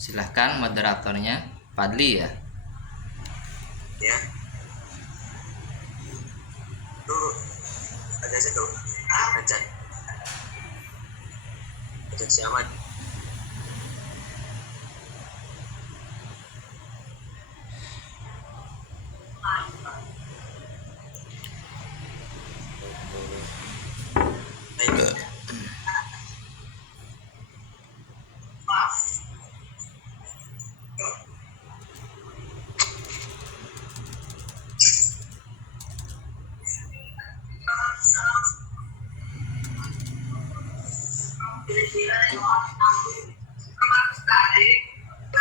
Silahkan moderatornya Fadli ya. Ya. Itu ada satu Acan. Acan Siamat.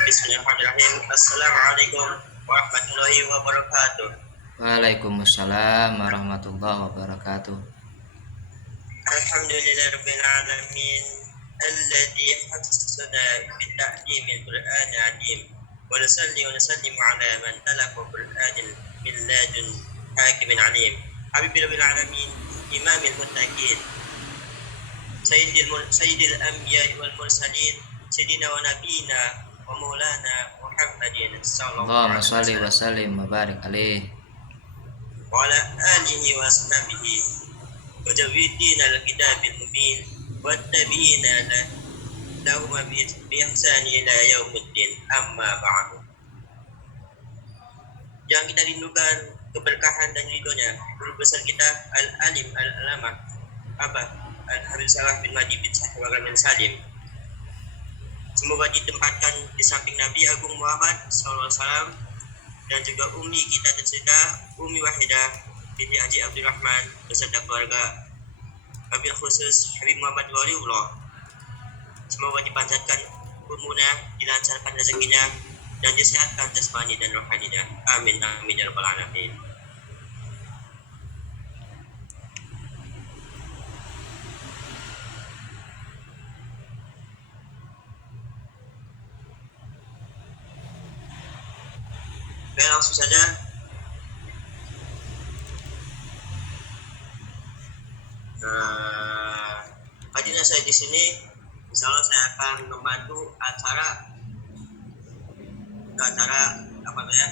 Bismillahirrahmanirrahim. Assalamualaikum warahmatullahi wabarakatuh. Waalaikumsalam warahmatullahi wabarakatuh. Alhamdulillahirabbil alamin alladzi hassana bi ta'limil Qur'an 'azim wa nusalli wa nusallimu 'ala man talaqa Qur'anan min ladun hakimin 'alim. Habibir rabbil alamin imamil muttaqin sayyidil anbiya'i wal mursalin sayyidina wa nabiyina wa maulana Muhammadin sallallahu Allahumma alaihi shalli wa wasallam sallim wa barik alaih. wa ala alihi wa ashabihi wa jawidina al-kitabil mubin wa tabi'ina lahum bi ihsan ila yaumiddin, amma ba'du. Yang kita rindukan keberkahan dan ridhonya guru besar kita Al-Alim Al-Alamah Abah Al-Habib Salah bin Madi bin Sahih bin Salim, semoga ditempatkan di samping Nabi Agung Muhammad SAW dan juga Umi kita tercinta Umi Wahidah binti Haji Abdul Rahman beserta keluarga, wabil khusus Habib Muhammad Waliullah. Semoga dipanjatkan umurnya, dilancarkan rezekinya, dan disehatkan jasmani dan rohaninya. Amin amin ya rabbal alamin. Oke, langsung saja. Hadirnya saya di sini, insya Allah saya akan membantu acara apa namanya?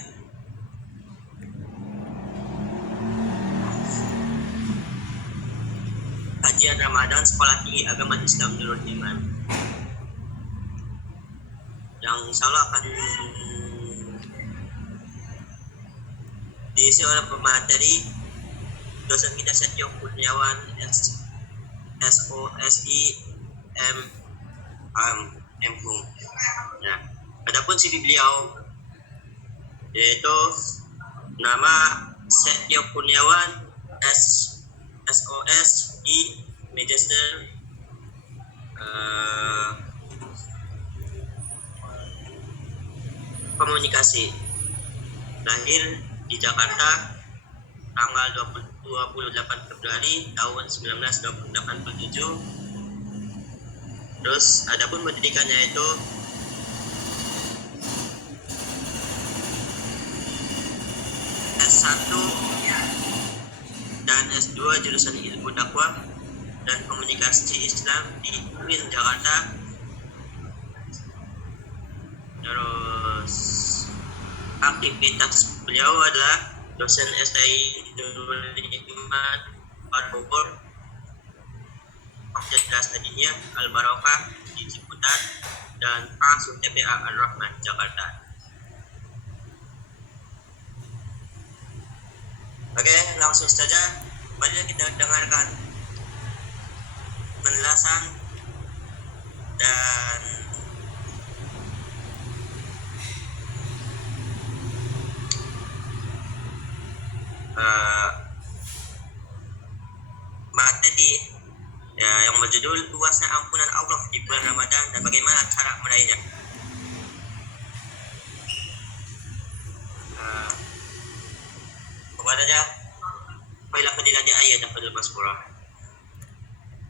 Kajian Ramadan Sekolah Tinggi Agama Islam Nurul Iman, yang insya Allah akan diisi oleh pemateri dosen kita Setio Kurniawan SOSI MHU. Nah, adapun CV beliau yaitu nama Setio Kurniawan SOSI Magister Komunikasi, lahir di Jakarta tanggal 28 Februari tahun 1987. Terus adapun pendidikannya itu S1 dan S2 jurusan ilmu dakwah dan komunikasi Islam di UIN Jakarta. Terus aktivitas beliau adalah dosen STI Nurul Iman Bogor, Fakultas Tadinya Al-Barokah di Ciputat, dan Pengasuh TPA Ar-Rahman Jakarta. Oke, langsung saja mari kita dengarkan penjelasan dan materi yang berjudul luasnya ampunan Allah di bulan Ramadan dan bagaimana cara meraihnya. Kepadanya Failah Fadilati Ayat dan Fadil Maspurah.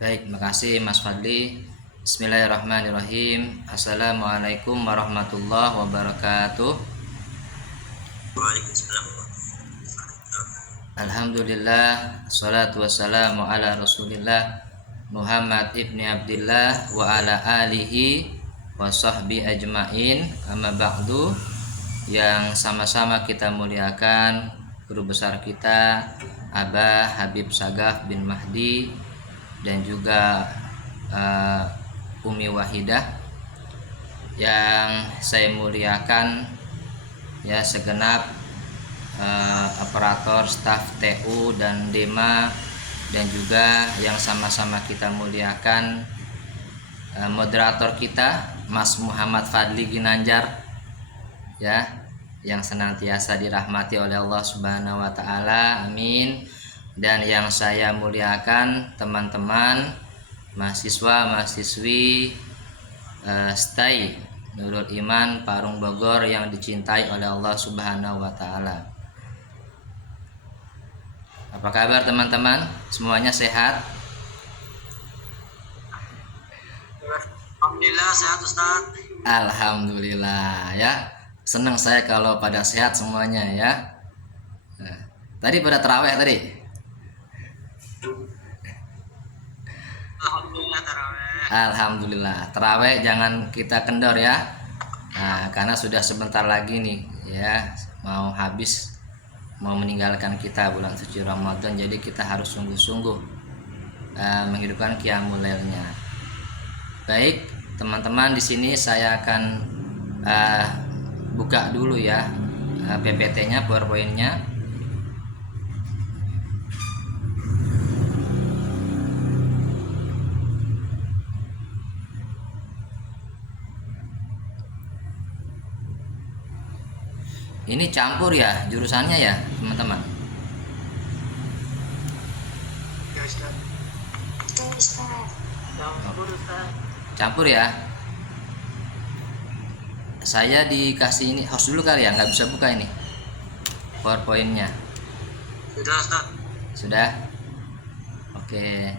Baik, makasih Mas Fadli. Bismillahirrahmanirrahim. Assalamualaikum warahmatullahi wabarakatuh. Waalaikumsalam. Alhamdulillah, salatu wassalamu ala Rasulillah Muhammad ibni Abdillah wa ala alihi wa sahbi ajmain. Amma ba'du, yang sama-sama kita muliakan guru besar kita Abah Habib Sagaf bin Mahdi dan juga Umi Wahidah, yang saya muliakan ya segenap operator, staf TU dan Dema, dan juga yang sama-sama kita muliakan moderator kita Mas Muhammad Fadli Ginanjar ya, yang senantiasa dirahmati oleh Allah Subhanahu wa taala. Amin. Dan yang saya muliakan teman-teman mahasiswa mahasiswi STAI Nurul Iman Parung Bogor yang dicintai oleh Allah Subhanahu wa taala. Apa kabar teman-teman? Semuanya sehat? Alhamdulillah sehat Ustaz. Alhamdulillah ya. Senang saya kalau pada sehat semuanya ya. Nah, tadi pada taraweh tadi. Alhamdulillah taraweh. Alhamdulillah. Taraweh jangan kita kendor ya. Nah, karena sudah sebentar lagi nih ya, mau habis, mau meninggalkan kita bulan suci Ramadan. Jadi kita harus sungguh-sungguh menghidupkan qiyamul lailnya. Baik, teman-teman, di sini saya akan buka dulu ya PPT-nya, PowerPoint-nya. Ini campur ya jurusannya ya, teman-teman. Ya Ustaz. Campur Ustaz. Campur ya. Saya dikasih ini host dulu kali ya, nggak bisa buka ini PowerPoint-nya. Sudah Ustaz. Sudah? Oke.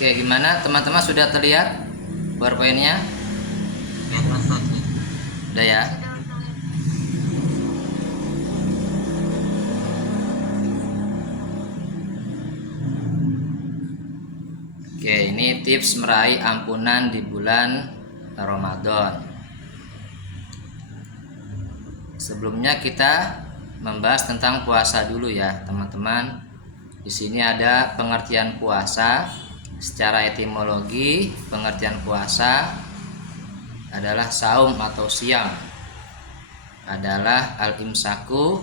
Oke, gimana teman-teman, sudah terlihat PowerPoint-nya? Ya Ustaz. Udah ya? Oke, ini tips meraih ampunan di bulan Ramadan. Sebelumnya kita membahas tentang puasa dulu ya, teman-teman. Di sini ada pengertian puasa. Secara etimologi, pengertian puasa adalah saum atau siam, adalah al-imsaku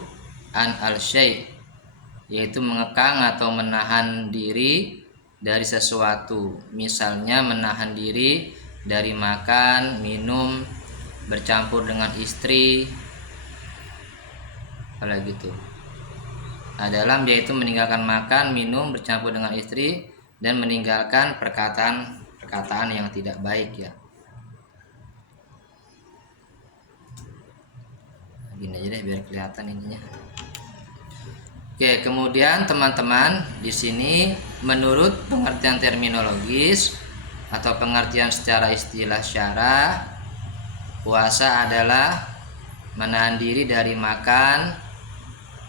an al-syai', yaitu mengekang atau menahan diri dari sesuatu. Misalnya menahan diri dari makan, minum, bercampur dengan istri, kalau gitu. Dalam yaitu meninggalkan makan, minum, bercampur dengan istri, dan meninggalkan perkataan yang tidak baik ya. Gini aja deh biar kelihatan ininya. Oke, kemudian teman-teman, di sini menurut pengertian terminologis atau pengertian secara istilah syarah, puasa adalah menahan diri dari makan,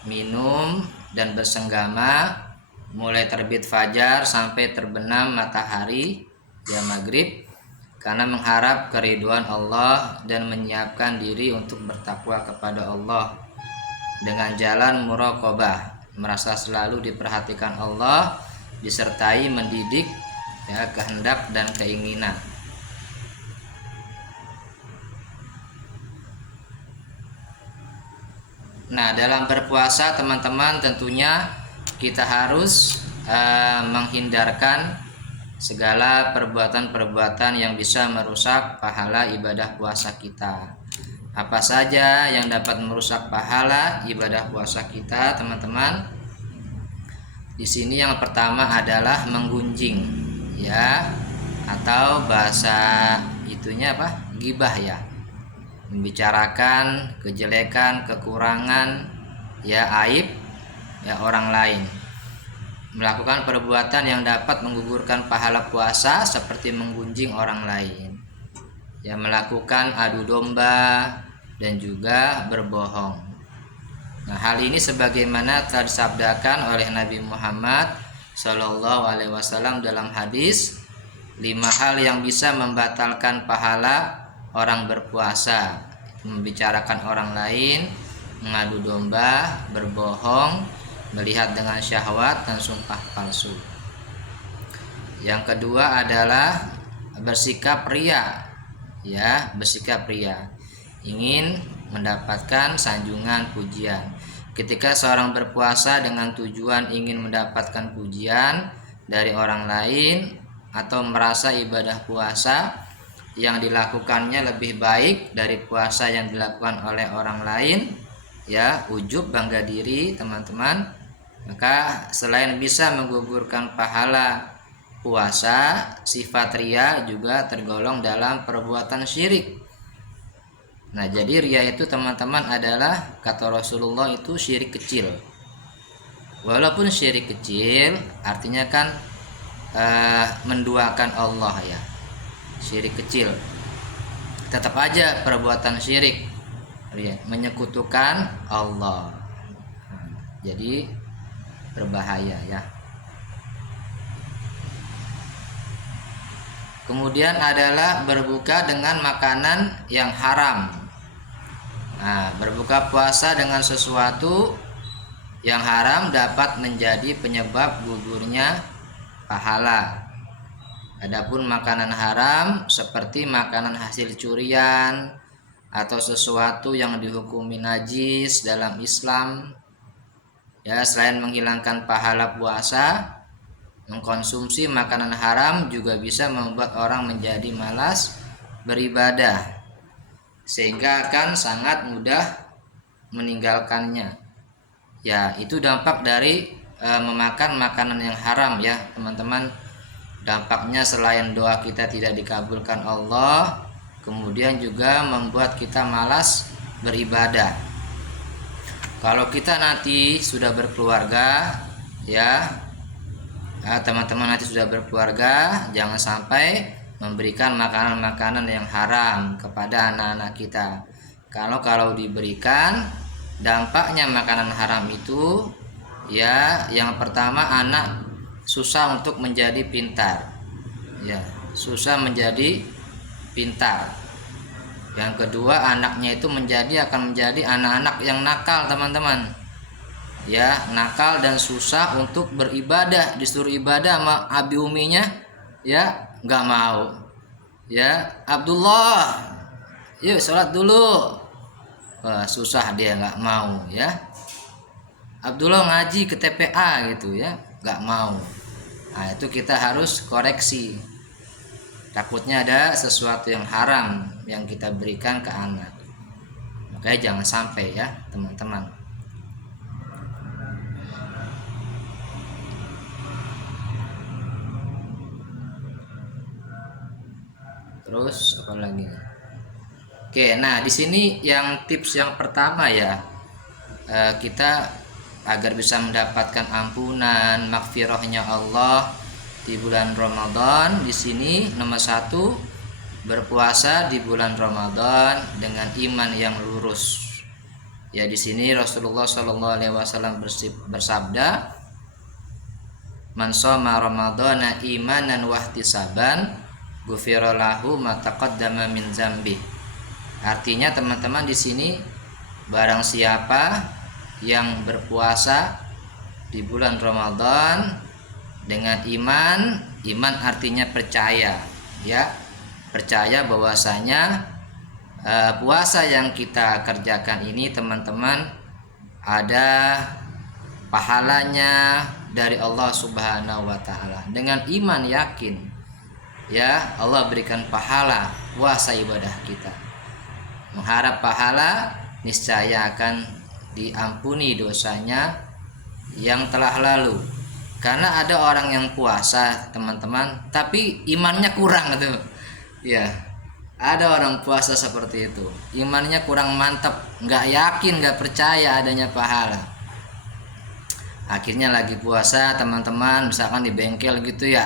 minum, dan bersenggama mulai terbit fajar sampai terbenam matahari ya maghrib, karena mengharap keriduan Allah dan menyiapkan diri untuk bertakwa kepada Allah dengan jalan muraqabah, merasa selalu diperhatikan Allah, disertai mendidik ya kehendak dan keinginan. Nah, dalam berpuasa teman-teman tentunya kita harus menghindarkan segala perbuatan-perbuatan yang bisa merusak pahala ibadah puasa kita. Apa saja yang dapat merusak pahala ibadah puasa kita, teman-teman? Di sini yang pertama adalah menggunjing, ya, atau bahasa itunya apa? Ghibah ya. Membicarakan kejelekan, kekurangan, ya aib ya orang lain. melakukan perbuatan yang dapat menggugurkan pahala puasa seperti menggunjing orang lain, ya, melakukan adu domba dan juga berbohong. Nah, hal ini sebagaimana telah disabdakan oleh Nabi Muhammad Shallallahu Alaihi Wasallam dalam hadis, 5 hal yang bisa membatalkan pahala orang berpuasa: membicarakan orang lain, mengadu domba, berbohong, melihat dengan syahwat, dan sumpah palsu. Yang kedua adalah bersikap ria, ya, bersikap ria, ingin mendapatkan sanjungan pujian. Ketika seorang berpuasa dengan tujuan ingin mendapatkan pujian dari orang lain atau merasa ibadah puasa yang dilakukannya lebih baik dari puasa yang dilakukan oleh orang lain, ya, ujub, bangga diri, teman-teman, maka selain bisa menggugurkan pahala puasa, sifat ria juga tergolong dalam perbuatan syirik. Nah, jadi ria itu, teman-teman, adalah, kata Rasulullah, itu syirik kecil. Walaupun syirik kecil artinya kan menduakan Allah, ya, syirik kecil, tetap aja perbuatan syirik, ria, menyekutukan Allah. Jadi berbahaya, ya. Kemudian adalah berbuka dengan makanan yang haram. Nah, berbuka puasa dengan sesuatu yang haram dapat menjadi penyebab gugurnya pahala. Adapun makanan haram seperti makanan hasil curian atau sesuatu yang dihukumi najis dalam Islam, ya, selain menghilangkan pahala puasa, mengkonsumsi makanan haram juga bisa membuat orang menjadi malas beribadah, sehingga akan sangat mudah meninggalkannya. Ya, itu dampak dari memakan makanan yang haram, ya, teman-teman. Dampaknya selain doa kita tidak dikabulkan Allah, kemudian juga membuat kita malas beribadah. Kalau kita nanti sudah berkeluarga, ya, teman-teman nanti sudah berkeluarga, jangan sampai memberikan makanan-makanan yang haram kepada anak-anak kita. Kalau diberikan, dampaknya makanan haram itu, ya, yang pertama, anak susah untuk menjadi pintar, ya, susah menjadi pintar. Yang kedua, anaknya itu akan menjadi anak-anak yang nakal, teman-teman, ya, nakal dan susah untuk beribadah. Disuruh ibadah sama abi uminya, ya, nggak mau, ya, Abdullah, yuk sholat dulu, wah, susah, dia nggak mau, ya. Abdullah ngaji ke TPA gitu, ya, nggak mau. Nah, itu kita harus koreksi, takutnya ada sesuatu yang haram yang kita berikan ke anak. Makanya jangan sampai, ya, teman-teman. Terus apa lagi? Oke, nah di sini yang tips yang pertama, ya, kita agar bisa mendapatkan ampunan, maghfirahnya Allah di bulan Ramadan. Di sini nomor 1, berpuasa di bulan Ramadan dengan iman yang lurus. Ya, di sini Rasulullah Shallallahu Alaihi Wasallam bersabda, "Man shoma Ramadhana imanan wahtisaban, ghufira lahu ma taqaddama min dzambi." Artinya, teman-teman, di sini barang siapa yang berpuasa di bulan Ramadan dengan iman artinya percaya, ya, percaya bahwasanya puasa yang kita kerjakan ini, teman-teman, ada pahalanya dari Allah Subhanahu wa taala. Dengan iman yakin, ya, Allah berikan pahala puasa ibadah kita. Mengharap pahala, niscaya akan diampuni dosanya yang telah lalu. Karena ada orang yang puasa, teman-teman, tapi imannya kurang gitu, ya. Ada orang puasa seperti itu, imannya kurang mantap, nggak yakin, nggak percaya adanya pahala. akhirnya lagi puasa teman-teman, misalkan di bengkel gitu ya.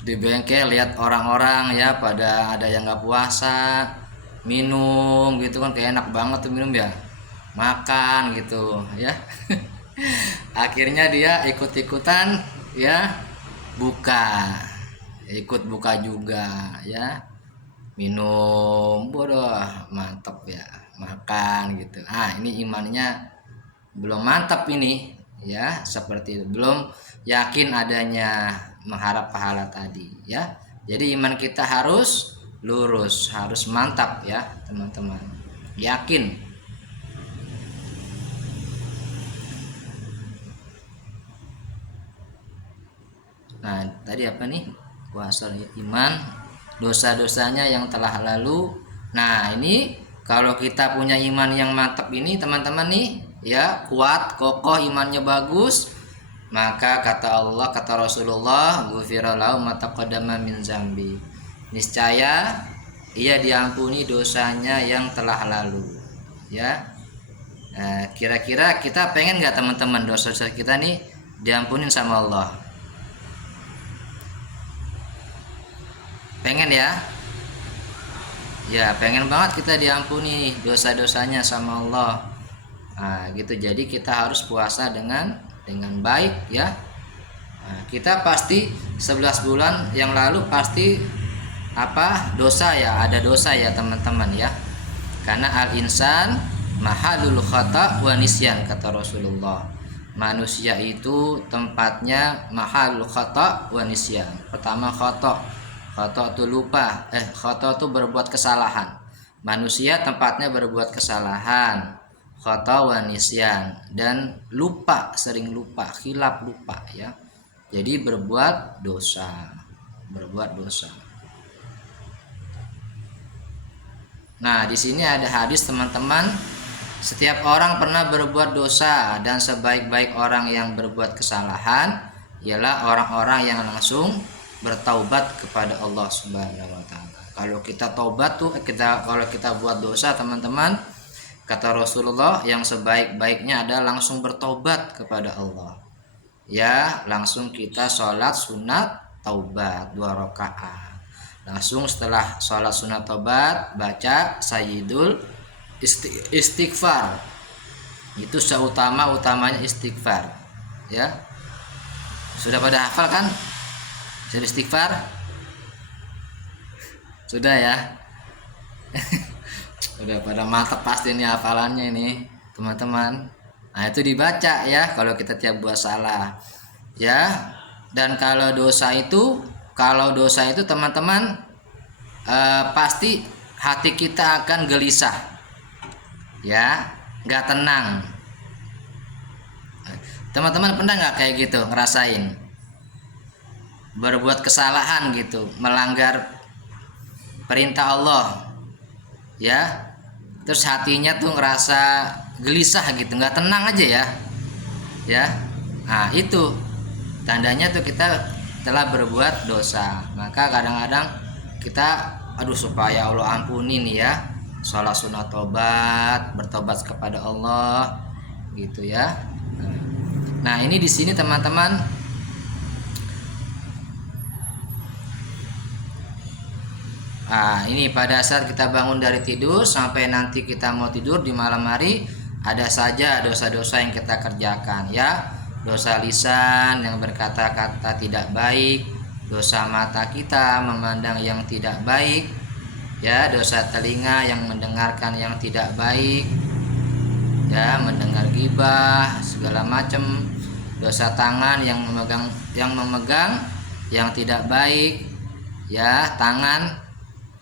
Di bengkel lihat orang-orang ya pada ada yang nggak puasa, minum gitu kan, kayak enak banget tuh minum ya, makan gitu ya. Akhirnya dia ikut-ikutan ya, buka, ikut buka juga ya, minum, bodoh, mantap ya, makan gitu. Ini imannya belum mantap ini ya, seperti itu, belum yakin adanya mengharap pahala tadi ya. Jadi iman kita harus lurus, harus mantap ya teman-teman, yakin. Nah tadi apa nih, puasa iman, dosa-dosanya yang telah lalu. Nah ini kalau kita punya iman yang mantap ini teman-teman nih ya, kuat, kokoh, imannya bagus, maka kata Allah, kata Rasulullah, ghufira lahu ma taqaddama min zambi, niscaya ia diampuni dosanya yang telah lalu ya. Kira-kira kita pengen nggak teman-teman dosa-dosa kita nih diampunin sama Allah? Pengen ya? Ya pengen banget kita diampuni dosa-dosanya sama Allah. Gitu. Jadi kita harus puasa dengan baik ya. Kita pasti 11 bulan yang lalu pasti dosa ya, ada dosa ya teman-teman ya. Karena al-insan mahalul khata wa nisyan, kata Rasulullah. Manusia itu tempatnya mahalul khata wa nisyan. Pertama khata itu lupa, khata itu berbuat kesalahan. Manusia tempatnya berbuat kesalahan, khata wa nisyan, dan lupa, sering lupa, khilaf, lupa ya. Jadi berbuat dosa. Nah, di sini ada hadis teman-teman, setiap orang pernah berbuat dosa dan sebaik-baik orang yang berbuat kesalahan ialah orang-orang yang langsung bertaubat kepada Allah Subhanahu wa taala. Kalau kita taubat tuh kalau kita buat dosa teman-teman, kata Rasulullah, yang sebaik-baiknya adalah langsung bertobat kepada Allah. Ya, langsung kita sholat sunat taubat 2 rakaat. Langsung setelah sholat sunat taubat baca sayyidul istighfar. Itu seutama-utamanya istighfar. Ya. Sudah pada hafal kan? Istighfar? Sudah ya. Udah pada mantap pasti ini hafalannya ini teman-teman. Nah itu dibaca ya kalau kita tiap buat salah ya. Dan kalau dosa itu teman-teman, pasti hati kita akan gelisah ya, nggak tenang. Teman-teman pernah nggak kayak gitu ngerasain berbuat kesalahan gitu, melanggar perintah Allah ya, terus hatinya tuh ngerasa gelisah gitu, nggak tenang aja ya. Nah itu tandanya tuh kita telah berbuat dosa. Maka kadang-kadang kita supaya Allah ampuni nih ya, sholat sunat tobat, bertobat kepada Allah gitu ya. Nah ini di sini teman-teman, ini pada saat kita bangun dari tidur sampai nanti kita mau tidur di malam hari, ada saja dosa-dosa yang kita kerjakan ya. Dosa lisan yang berkata-kata tidak baik, dosa mata kita memandang yang tidak baik ya, dosa telinga yang mendengarkan yang tidak baik ya, mendengar gibah segala macam, dosa tangan yang memegang yang tidak baik ya, tangan.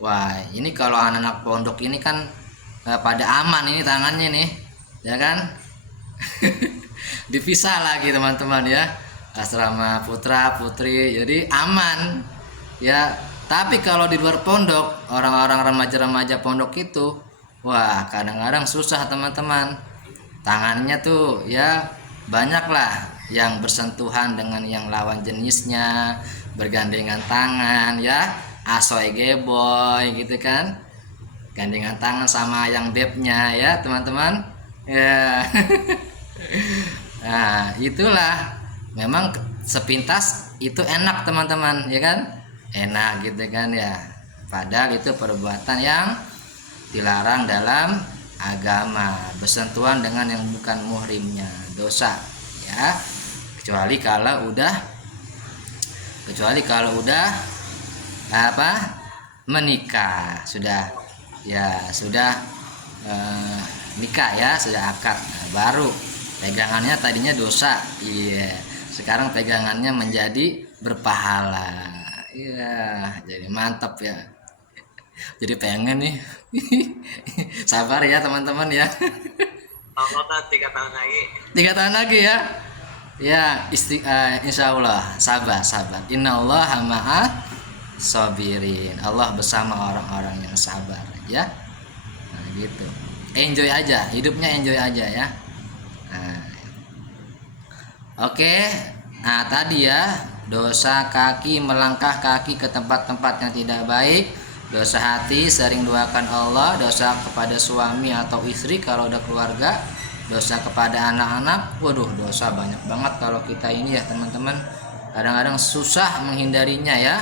Wah ini kalau anak-anak pondok ini kan pada aman ini tangannya nih ya kan. Dipisah lagi teman-teman ya, asrama putra putri, jadi aman ya. Tapi kalau di luar pondok, orang-orang remaja-remaja pondok itu, wah kadang-kadang susah teman-teman. Tangannya tuh ya banyaklah yang bersentuhan dengan yang lawan jenisnya, bergandengan tangan ya, asoy geboy gitu kan, gandengan tangan sama yang bebnya ya teman-teman ya. Nah, itulah memang sepintas itu enak teman-teman, ya kan? Enak gitu kan ya. Padahal itu perbuatan yang dilarang dalam agama, bersentuhan dengan yang bukan muhrimnya, dosa ya. Kecuali kalau udah apa? Menikah, sudah ya, sudah nikah ya, sudah akad. Nah, baru pegangannya tadinya dosa, iya, sekarang pegangannya menjadi berpahala. Iya, jadi mantap ya, jadi pengen nih. Sabar ya teman-teman ya. Allah kan 3 tahun lagi. 3 tahun lagi ya. Ya, insya Allah sabar. Inna Allah ma'a sabirin. Allah bersama orang-orang yang sabar ya. Nah, gitu. Enjoy aja, hidupnya enjoy aja ya. Nah, oke. Nah, tadi ya, dosa kaki, melangkah kaki ke tempat-tempat yang tidak baik, dosa hati sering duakan Allah, dosa kepada suami atau istri kalau udah keluarga, dosa kepada anak-anak. Waduh, dosa banyak banget kalau kita ini ya teman-teman. Kadang-kadang susah menghindarinya ya,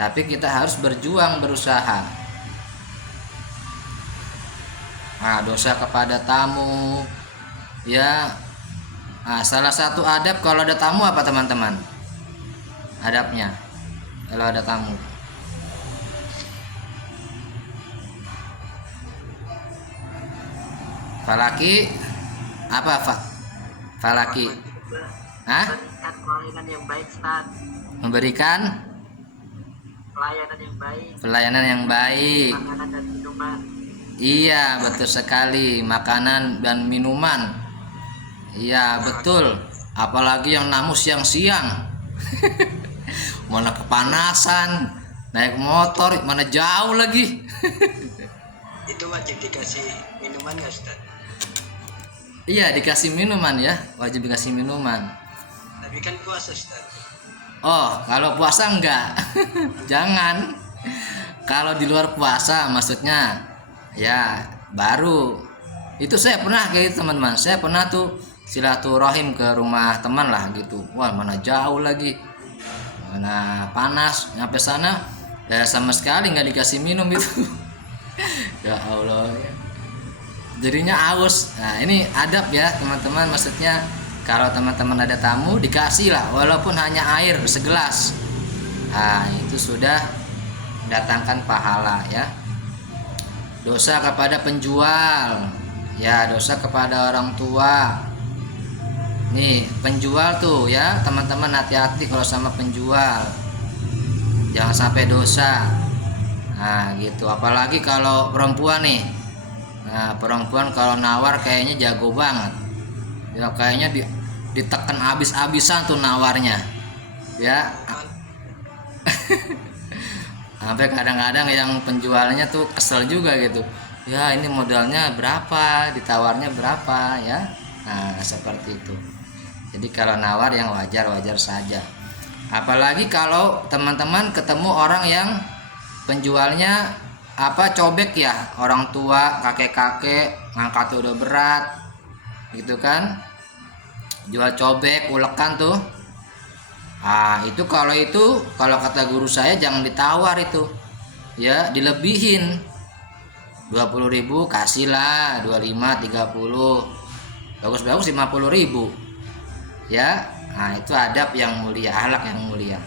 tapi kita harus berjuang, berusaha. Nah, dosa kepada tamu ya. Nah, salah satu adab kalau ada tamu apa teman-teman? Adabnya kalau ada tamu. Falaki apa Pak? Falaki. Hah? Pelayanan yang baik, Ustaz. Memberikan Pelayanan yang baik, pelayanan yang baik. makanan dan minuman. Iya, betul sekali, makanan dan minuman. Iya, betul. Apalagi yang namu siang-siang. Mana kepanasan, naik motor, mana jauh lagi. Itu wajib dikasih minuman nggak, Ustaz? Iya, dikasih minuman ya, wajib dikasih minuman. Tapi kan puasa, Ustaz. Oh, kalau puasa enggak. Jangan. Kalau di luar puasa maksudnya ya baru. Itu saya pernah kayak gitu teman-teman. Saya pernah tuh silaturahim ke rumah teman lah gitu. Wah, mana jauh lagi. Mana panas, nyampe sana ya sama sekali nggak dikasih minum itu. Ya Allah. Jadinya aus. Nah, ini adab ya teman-teman, maksudnya kalau teman-teman ada tamu dikasih lah walaupun hanya air segelas. Nah, itu sudah mendatangkan pahala ya. Dosa kepada penjual ya, dosa kepada orang tua. Nih penjual tuh ya teman-teman, hati-hati kalau sama penjual, jangan sampai dosa. Nah gitu, apalagi kalau perempuan nih. Nah, perempuan kalau nawar kayaknya jago banget ya, kayaknya ditekan habis-habisan tuh nawarnya ya. Sampai kadang-kadang yang penjualnya tuh kesel juga gitu ya, ini modalnya berapa, ditawarnya berapa ya. Nah seperti itu. Jadi kalau nawar yang wajar-wajar saja. Apalagi kalau teman-teman ketemu orang yang penjualnya cobek ya, orang tua, kakek-kakek ngangkat udah berat gitu kan, jual cobek, ulekan tuh. Itu kalau kata guru saya jangan ditawar itu ya, dilebihin. 20.000 kasihlah, 25, 30, bagus-bagus 50.000 ya. Nah itu adab yang mulia, akhlak yang mulia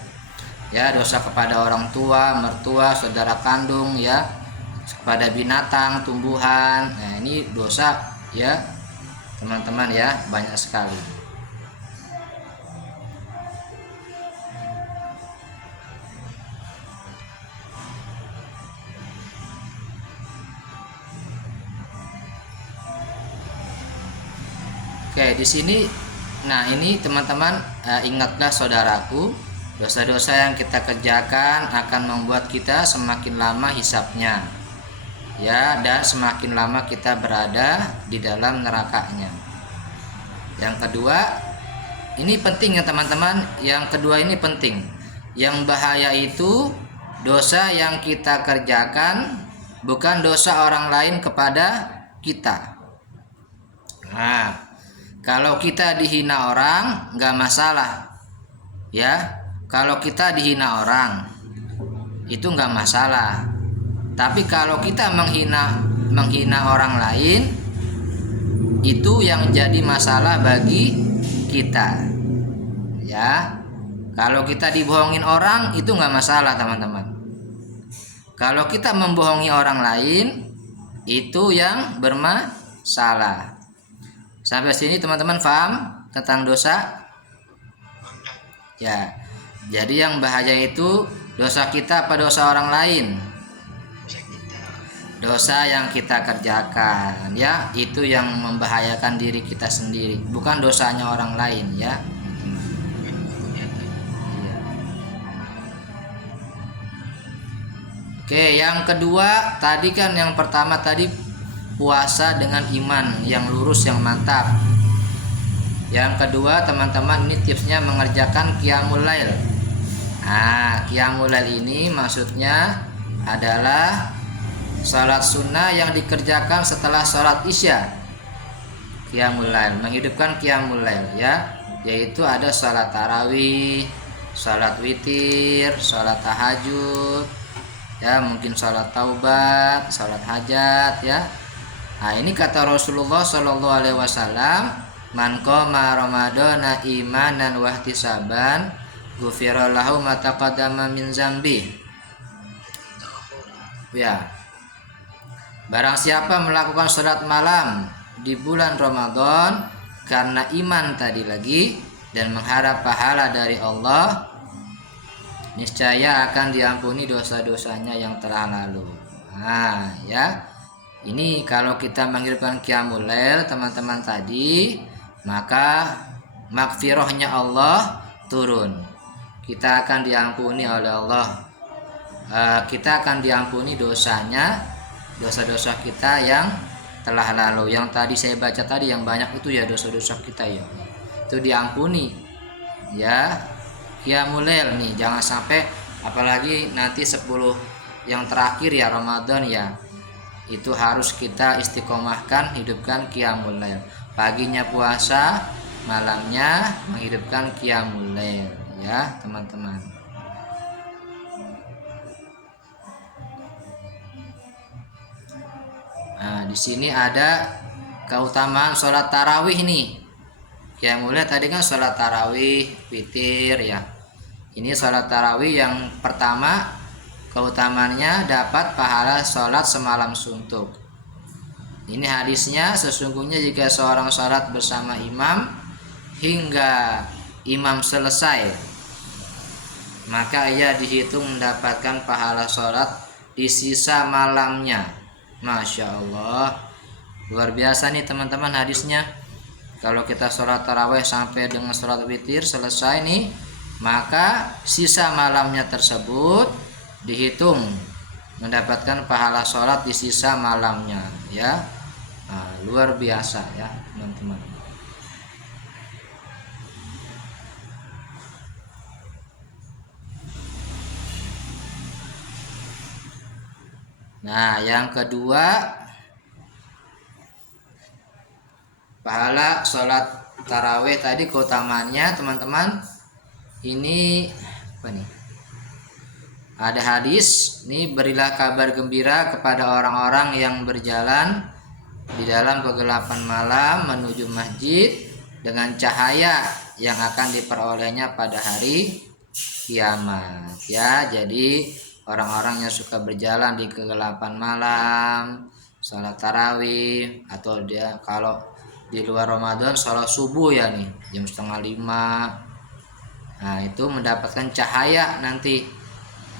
ya. Dosa kepada orang tua, mertua, saudara kandung ya, kepada binatang, tumbuhan. Nah ini dosa ya teman-teman ya, banyak sekali. Oke, di sini, nah ini teman-teman, ingatlah saudaraku, dosa-dosa yang kita kerjakan akan membuat kita semakin lama hisapnya, ya, dan semakin lama kita berada di dalam nerakanya. Yang kedua, ini penting ya teman-teman. Yang kedua ini penting. Yang bahaya itu dosa yang kita kerjakan, bukan dosa orang lain kepada kita. Nah, Kalau kita dihina orang nggak masalah, ya. Kalau kita dihina orang itu nggak masalah. Tapi kalau kita menghina orang lain, itu yang jadi masalah bagi kita, ya. Kalau kita dibohongin orang itu nggak masalah, teman-teman. Kalau kita membohongi orang lain itu yang bermasalah. Sampai sini teman-teman paham tentang dosa? Ya. Jadi yang bahaya itu dosa kita apa dosa orang lain? Dosa yang kita kerjakan, ya. Itu yang membahayakan diri kita sendiri, bukan dosanya orang lain, ya. Oke, yang kedua tadi kan, yang pertama tadi puasa dengan iman yang lurus, yang mantap. Yang kedua teman-teman, ini tipsnya mengerjakan qiyamul lail. Nah, qiyamul lail ini maksudnya adalah salat sunnah yang dikerjakan setelah salat isya. Qiyamul lail, menghidupkan qiyamul lail, ya. Yaitu ada salat tarawih, salat witir, salat tahajud, ya, mungkin salat taubat, salat hajat, ya. Nah, ini kata Rasulullah Shallallahu Alaihi Wasallam, man qama ramadhana imanan wa ihtisaban ghufira lahu ma taqaddama min zambi. Ya. Barang siapa melakukan salat malam di bulan Ramadan karena iman tadi lagi dan mengharap pahala dari Allah, niscaya akan diampuni dosa-dosanya yang telah lalu. Nah, ya. Ini kalau kita menghidupkan qiyamul lail teman-teman tadi, maka maghfirahnya Allah turun. Kita akan diampuni oleh Allah. Kita akan diampuni dosanya, dosa-dosa kita yang telah lalu. Yang tadi saya baca tadi yang banyak itu ya dosa-dosa kita, ya. Itu diampuni. Ya. Qiyamul lail nih, jangan sampai, apalagi nanti 10 yang terakhir ya Ramadan, ya. Itu harus kita istiqomahkan, hidupkan qiyamul lail. Paginya puasa, malamnya menghidupkan qiyamul lail, ya, teman-teman. Nah, di sini ada keutamaan sholat tarawih nih. Qiyamul lail tadi kan sholat tarawih, witir, ya. Ini sholat tarawih yang pertama, keutamaannya dapat pahala sholat semalam suntuk. Ini hadisnya, sesungguhnya jika seorang sholat bersama imam hingga imam selesai, maka ia dihitung mendapatkan pahala sholat di sisa malamnya. Masya Allah, luar biasa nih teman-teman hadisnya. Kalau kita sholat tarawih sampai dengan sholat witir selesai nih, maka sisa malamnya tersebut dihitung mendapatkan pahala sholat di sisa malamnya, ya. Nah, luar biasa, ya teman-teman. Nah, yang kedua, pahala sholat tarawih tadi keutamaannya teman-teman, ini apa nih? Ada hadis, nih, berilah kabar gembira kepada orang-orang yang berjalan di dalam kegelapan malam menuju masjid dengan cahaya yang akan diperolehnya pada hari kiamat, ya. Jadi orang-orang yang suka berjalan di kegelapan malam, sholat tarawih, atau dia kalau di luar Ramadan sholat subuh, ya nih, jam 4:30. Nah, itu mendapatkan cahaya nanti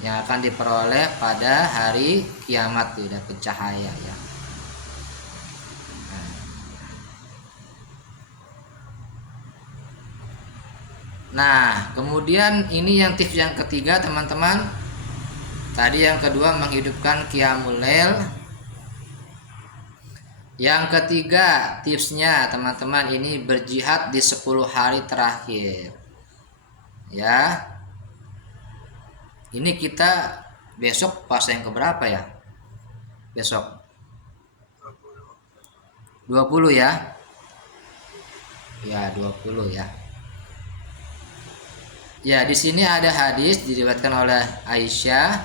yang akan diperoleh pada hari kiamat, tidak cahaya, ya. Nah, kemudian ini yang tips yang ketiga teman-teman. Tadi yang kedua menghidupkan qiyamul lail. Yang ketiga tipsnya teman-teman, ini berjihad di 10 hari terakhir, ya. Ini kita besok puasa yang keberapa ya? Besok 20, ya. Ya, 20 ya. Ya, di sini ada hadis diriwayatkan oleh Aisyah.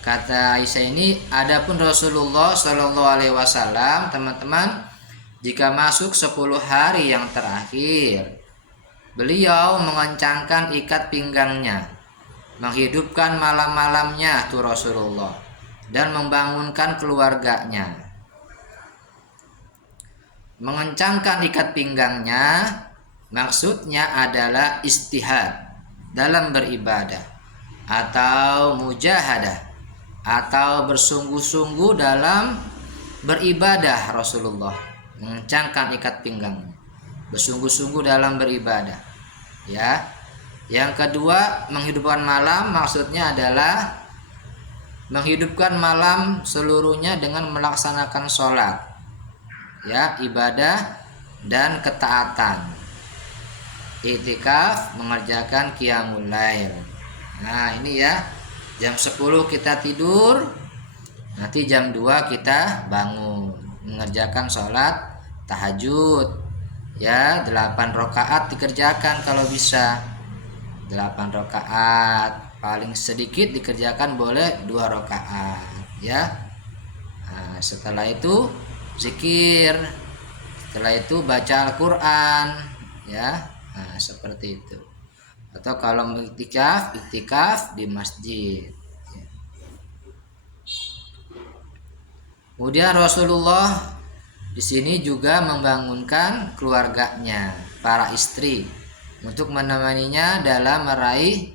Kata Aisyah ini, adapun Rasulullah Shallallahu alaihi wasallam, teman-teman, jika masuk 10 hari yang terakhir, beliau mengencangkan ikat pinggangnya, menghidupkan malam-malamnya tuh Rasulullah, dan membangunkan keluarganya. Mengencangkan ikat pinggangnya maksudnya adalah istihad dalam beribadah, atau mujahadah, atau bersungguh-sungguh dalam beribadah. Rasulullah mengencangkan ikat pinggangnya, bersungguh-sungguh dalam beribadah. Ya. Yang kedua, menghidupkan malam maksudnya adalah menghidupkan malam seluruhnya dengan melaksanakan sholat, ya, ibadah dan ketaatan. Iktikaf, mengerjakan qiyamul lail. Nah, ini ya, jam 10 kita tidur, nanti jam 2 kita bangun, mengerjakan sholat tahajud, ya, 8 rakaat dikerjakan kalau bisa. 8 rakaat, paling sedikit dikerjakan boleh 2 rakaat, ya. Nah, setelah itu zikir, setelah itu baca Al-Quran, ya. Nah, seperti itu. Atau kalau iktikaf di masjid. Kemudian Rasulullah di sini juga membangunkan keluarganya, para istri, untuk menemaninya dalam meraih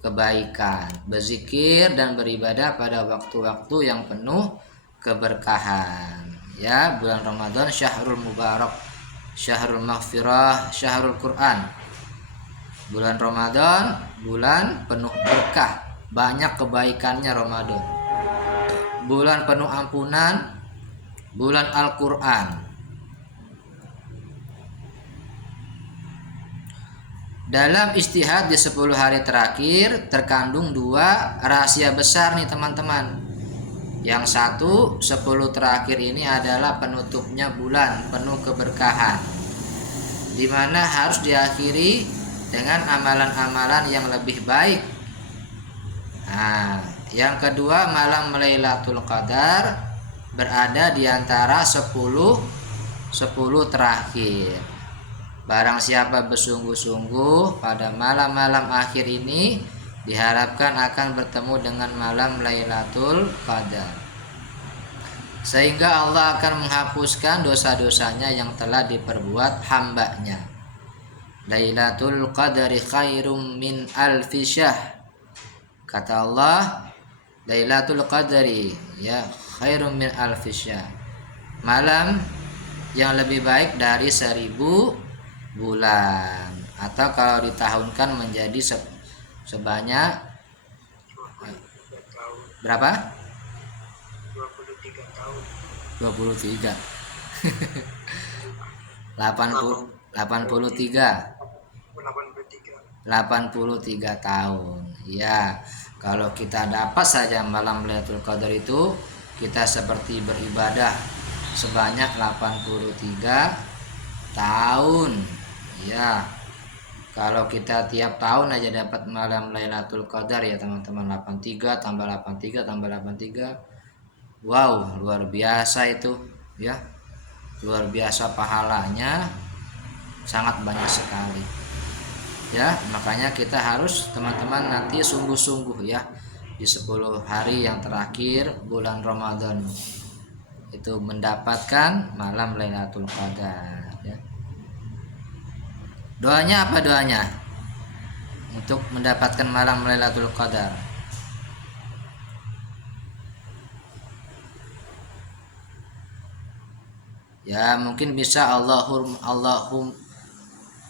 kebaikan, berzikir dan beribadah pada waktu-waktu yang penuh keberkahan. Ya, bulan Ramadan syahrul mubarak, syahrul maghfirah, syahrul Quran. Bulan Ramadan bulan penuh berkah, banyak kebaikannya Ramadan. Bulan penuh ampunan, bulan Al-Quran. Dalam istihad di 10 hari terakhir terkandung 2 rahasia besar nih teman-teman. Yang satu, 10 terakhir ini adalah penutupnya bulan penuh keberkahan, di mana harus diakhiri dengan amalan-amalan yang lebih baik. Nah, yang kedua, malam Lailatul Qadar berada di antara 10 terakhir. Barang siapa bersungguh-sungguh pada malam-malam akhir ini, diharapkan akan bertemu dengan malam Lailatul Qadar, sehingga Allah akan menghapuskan dosa-dosanya yang telah diperbuat hambanya. Lailatul Qadari khairum min alfi syahr. Kata Allah, Lailatul Qadari, ya, khairum min alfi syahr, malam yang lebih baik dari 1000 bulan. Atau kalau ditahunkan menjadi sebanyak berapa? 23 tahun. 23. 83 tahun. Ya, kalau kita dapat saja malam Lailatul Qadar itu, kita seperti beribadah sebanyak 83 tahun. Ya, kalau kita tiap tahun aja dapat malam Lailatul Qadar, ya teman-teman, 83 tambah 83 tambah 83. Wow, luar biasa itu, ya. Luar biasa pahalanya, sangat banyak sekali. Ya, makanya kita harus teman-teman nanti sungguh-sungguh ya di 10 hari yang terakhir bulan Ramadan itu mendapatkan malam Lailatul Qadar, ya. Doanya apa doanya untuk mendapatkan malam Lailatul Qadar? Ya, mungkin bisa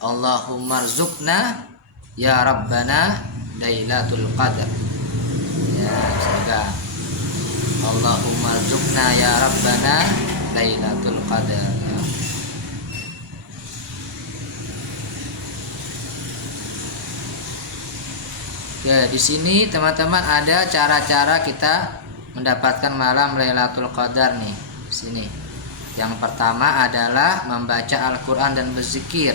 Allahumma rzuqna ya Rabbana Lailatul Qadar. Ya, semoga Allahumma rzuqna ya Rabbana Lailatul Qadar. Ya. Ya, di sini teman-teman ada cara-cara kita mendapatkan malam Lailatul Qadar nih. Sini. Yang pertama adalah membaca Al-Quran dan berzikir.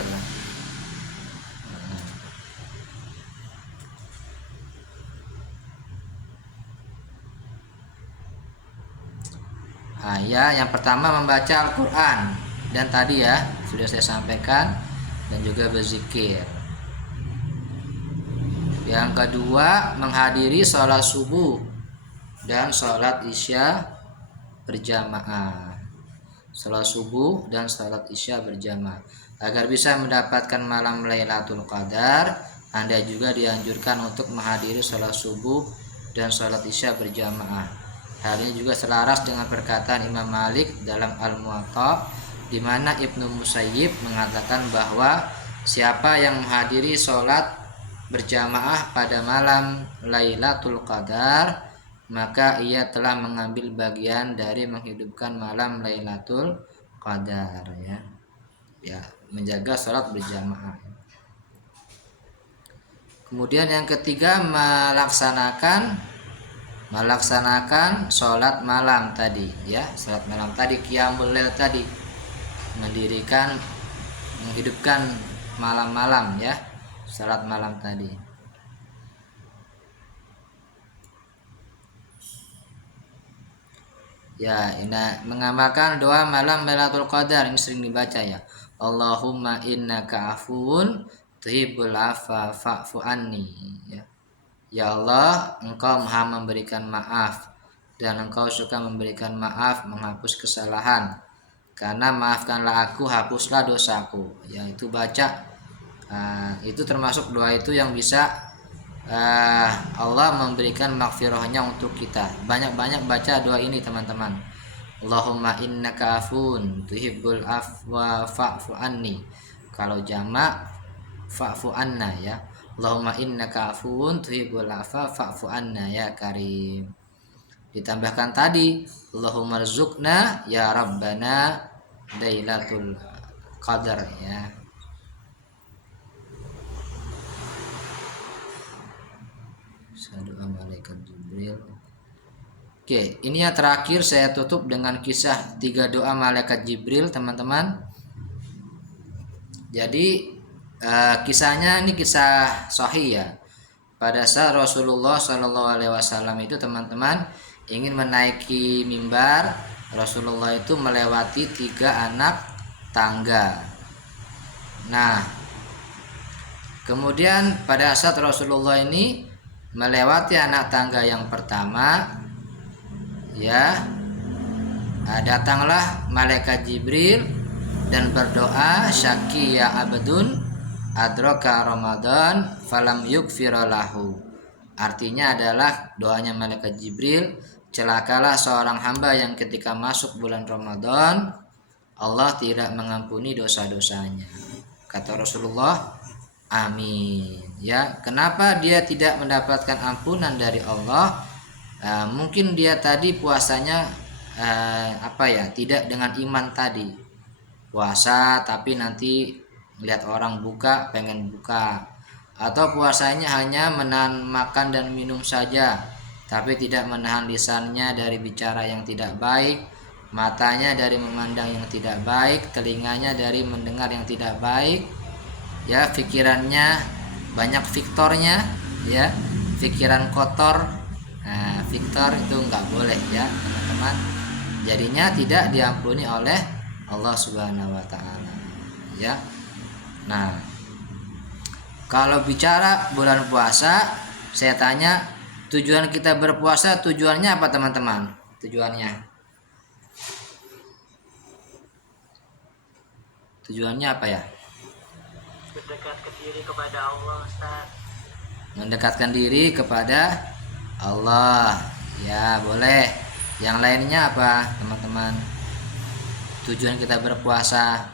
Yang pertama membaca Al-Quran dan tadi ya sudah saya sampaikan, dan juga berzikir. Yang kedua menghadiri sholat subuh dan sholat isya berjamaah. Sholat subuh dan sholat isya berjamaah. Agar bisa mendapatkan malam Lailatul Qadar, Anda juga dianjurkan untuk menghadiri sholat subuh dan sholat isya berjamaah. Hal ini juga selaras dengan perkataan Imam Malik dalam Al-Muwatta, di mana Ibnu Musayyib mengatakan bahwa siapa yang menghadiri sholat berjamaah pada malam Lailatul Qadar, maka ia telah mengambil bagian dari menghidupkan malam Lailatul Qadar, ya, menjaga sholat berjamaah. Kemudian yang ketiga melaksanakan sholat malam tadi, ya, sholat malam tadi, qiyamul lail tadi, menghidupkan malam-malam, ya, sholat malam tadi. Ya, ini mengamalkan doa malam Lailatul Qadar, ini sering dibaca ya. Allahumma innaka afuwun tuhibbul afwa fa'fu anni, ya. Ya Allah, Engkau Maha memberikan maaf dan Engkau suka memberikan maaf, menghapus kesalahan. Karena maafkanlah aku, hapuslah dosaku. Ya, itu baca. Itu termasuk doa itu yang bisa Allah memberikan maghfirahnya untuk kita. Banyak-banyak baca doa ini teman-teman. Allahumma innaka afun tuhibbul afwa fa'fu anni. Kalau jamak fa'fu anna, ya. Allahumma innaka afun tuhibbul afwa fa'fu anna ya karim. Ditambahkan tadi Allahumma rzuqna ya rabbana Lailatul Qadar, ya. Doa malaikat Jibril. Oke, ini yang terakhir saya tutup dengan kisah 3 doa malaikat Jibril, teman-teman. Jadi kisahnya ini kisah sahih, ya. Pada saat Rasulullah SAW itu teman-teman ingin menaiki mimbar, Rasulullah itu melewati 3 anak tangga. Nah, kemudian pada saat Rasulullah ini melewati anak tangga yang pertama, ya, datanglah malaikat Jibril dan berdoa, syaki ya abdun adraka Ramadan falam yukfiralahu. Artinya adalah doanya malaikat Jibril, celakalah seorang hamba yang ketika masuk bulan Ramadan Allah tidak mengampuni dosa-dosanya. Kata Rasulullah, amin. Ya, kenapa dia tidak mendapatkan ampunan dari Allah? Mungkin dia tadi puasanya tidak dengan iman tadi. Puasa tapi nanti lihat orang buka pengen buka, atau puasanya hanya menahan makan dan minum saja tapi tidak menahan lisannya dari bicara yang tidak baik, matanya dari memandang yang tidak baik, telinganya dari mendengar yang tidak baik, ya, pikirannya banyak fiktornya, ya, pikiran kotor. Nah, fiktor itu nggak boleh, ya teman-teman. Jadinya tidak diampuni oleh Allah Subhanahu wa Ta'ala, ya. Nah, kalau bicara bulan puasa, saya tanya, tujuan kita berpuasa tujuannya apa teman-teman? Tujuannya apa ya? Mendekatkan diri kepada Allah, Ustaz. Mendekatkan diri kepada Allah, ya, boleh. Yang lainnya apa teman-teman? Tujuan kita berpuasa.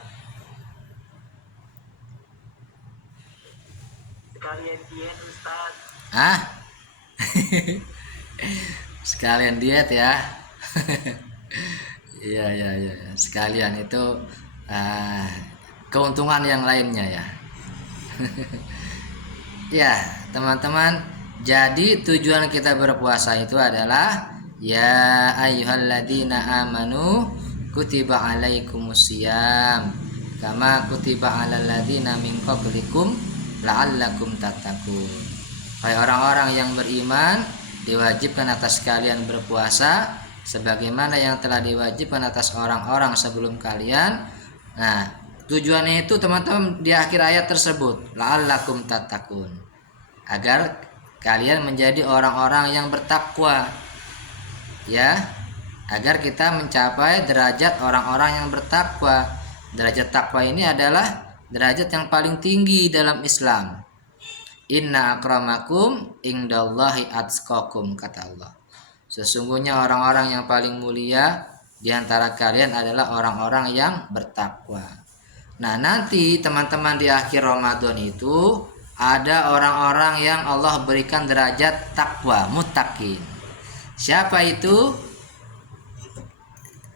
Sekalian diet, Ustaz. Sekalian diet, ya. Iya, sekalian itu keuntungan yang lainnya, ya. Ya teman-teman, jadi tujuan kita berpuasa itu adalah ya ayyuhalladzina amanu kutiba alaikumusiyam kama kutiba alal ladzina min qablikum la'allakum tattaqun. Hai orang-orang yang beriman, diwajibkan atas kalian berpuasa sebagaimana yang telah diwajibkan atas orang-orang sebelum kalian. Nah, tujuannya itu teman-teman di akhir ayat tersebut, la'allakum tattaqun, agar kalian menjadi orang-orang yang bertakwa. Ya, agar kita mencapai derajat orang-orang yang bertakwa. Derajat takwa ini adalah derajat yang paling tinggi dalam Islam. Inna akramakum indallahi atqakum, kata Allah. Sesungguhnya orang-orang yang paling mulia di antara kalian adalah orang-orang yang bertakwa. Nah, nanti teman-teman di akhir Ramadan itu ada orang-orang yang Allah berikan derajat takwa, muttaqin. Siapa itu?